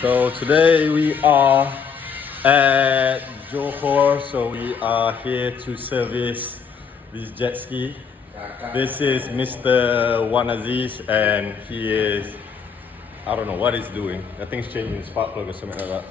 So today we are at Johor, so we are here to service this jet ski. This is Mr. Wanaziz and he is, I don't know what he's doing. I think he's changing spark plug or something like that.